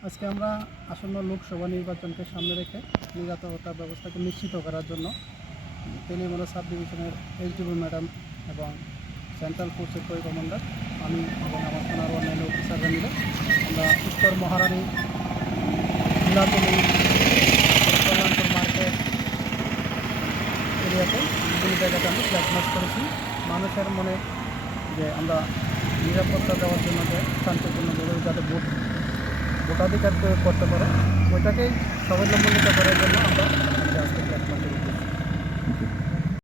আজকে আমরা আসন্ন লোকসভা নির্বাচনকে সামনে রেখে নিরাপত্তা ব্যবস্থাকে নিশ্চিত করার জন্য তেলিয়ামুড়া সাব ডিভিশনের এসডিপি ম্যাডাম এবং সেন্ট্রাল ফোর্সের কই কমান্ডার আমি এবং আমার থানার অন্যান্য অফিসাররা মিলে আমরা উত্তর মহারানী নীলাতলি কল্যাণপুর মার্কেট এরিয়াতে বিভিন্ন জায়গাতে আমরা ফ্ল্যাগ মার্চ করেছি মানুষের মনে যে আমরা নিরাপত্তা দেওয়ার জন্য যে শান্তিপূর্ণভাবে যাতে ভোটাধিকার প্রয়োগ করতে পারে ওইটাকেই স্বাবলম্বিত করার জন্য আমরা